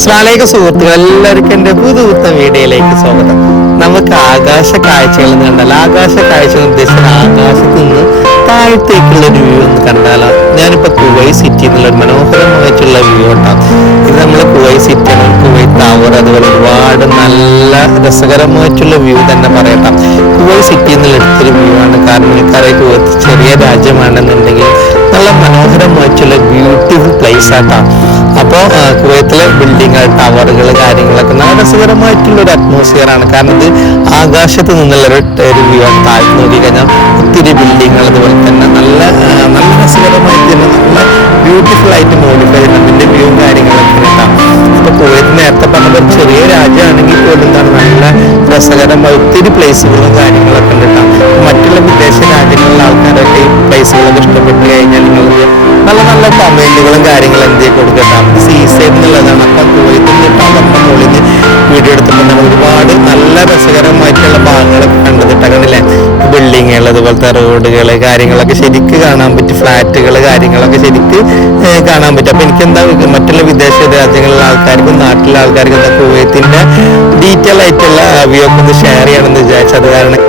സ്ലാലേഖ സുഹൃത്തുക്കൾ എല്ലാവർക്കും എന്റെ പുതുപുത്ത വീഡിയോയിലേക്ക് സ്വാഗതം. നമുക്ക് ആകാശ കാഴ്ചകൾ എന്ന് കണ്ടാൽ ആകാശ കാഴ്ച ഉദ്ദേശിച്ച ആകാശത്ത് നിന്ന് താഴത്തേക്കുള്ള ഒരു വ്യൂ ഒന്ന് കണ്ടാലോ? ഞാനിപ്പോൾ കുവൈ സിറ്റി എന്നുള്ള മനോഹരമായിട്ടുള്ള വ്യൂ ഉണ്ടാവും ഇത് നമ്മൾ കുവൈ സിറ്റി ആണ്. കുവൈ ടവർ അതുപോലെ ഒരുപാട് നല്ല രസകരമായിട്ടുള്ള വ്യൂ തന്നെ പറയട്ടാം. കുവൈ സിറ്റി എന്നുള്ള എടുത്തൊരു വ്യൂ ആണ്. കാരണം കുവൈത്ത് ചെറിയ രാജ്യമാണെന്നുണ്ടെങ്കിൽ നല്ല മനോഹരമായിട്ടുള്ള ബ്യൂട്ടിഫുൾ പ്ലേസ് ആട്ടാ. അപ്പോൾ കുവൈത്തിലെ ബിൽഡിങ്ങൾ ടവറുകൾ കാര്യങ്ങളൊക്കെ നല്ല രസകരമായിട്ടുള്ള ഒരു അറ്റ്മോസ്ഫിയർ ആണ്. കാരണം ഇത് ആകാശത്ത് നിന്നുള്ള ഒരു വ്യൂ ആണ്. താഴ്ന്നു നോക്കി കഴിഞ്ഞാൽ ഒത്തിരി ബിൽഡിങ്ങൾ അതുപോലെ തന്നെ നല്ല നല്ല രസകരമായിട്ട് തന്നെ നല്ല ബ്യൂട്ടിഫുൾ ആയിട്ട് മോഡിഫൈ ചെയ്യുന്നുണ്ട് ഇതിന്റെ വ്യൂവും കാര്യങ്ങളൊക്കെ ഉണ്ടാവും അപ്പൊ കുവൈത്ത് നേരത്തെ പറഞ്ഞ ഒരു ചെറിയ രാജ്യമാണെങ്കിൽ പോലും എന്താണ് നല്ല രസകരമായ ഒത്തിരി പ്ലേസുകളും കാര്യങ്ങളൊക്കെ ഉണ്ട് മറ്റുള്ള വിദേശ രാജ്യങ്ങളിലെ ആൾക്കാരൊക്കെ ഈ പ്ലേസുകളൊക്കെ ഇഷ്ടപ്പെട്ട് കമന്റുകളും കാര്യങ്ങളും എന്ത് ചെയ്ത് നമുക്ക് സീ സൈഡ് എന്നുള്ളതാണ്. അപ്പം ടവറിന്റെ മുകളിൽ നിന്ന് വീഡിയോ നമ്മൾ ഒരുപാട് നല്ല രസകരമായിട്ടുള്ള ഭാഗങ്ങളൊക്കെ കണ്ടത് കണ്ടില്ലേ ബിൽഡിങ്ങുകൾ അതുപോലത്തെ റോഡുകൾ കാര്യങ്ങളൊക്കെ ശരിക്ക് കാണാൻ പറ്റും. ഫ്ലാറ്റുകൾ കാര്യങ്ങളൊക്കെ ശരിക്ക് കാണാൻ പറ്റും. അപ്പം എനിക്കെന്താ മറ്റുള്ള വിദേശ രാജ്യങ്ങളിലെ ആൾക്കാർക്കും നാട്ടിലെ ആൾക്കാർക്കും എന്താ കുവൈത്തിന്റെ ഡീറ്റെയിൽ ആയിട്ടുള്ള വ്യൂ ഒക്കെ ഒന്ന് ഷെയർ ചെയ്യണമെന്ന് വിചാരിച്ചത്. കാരണം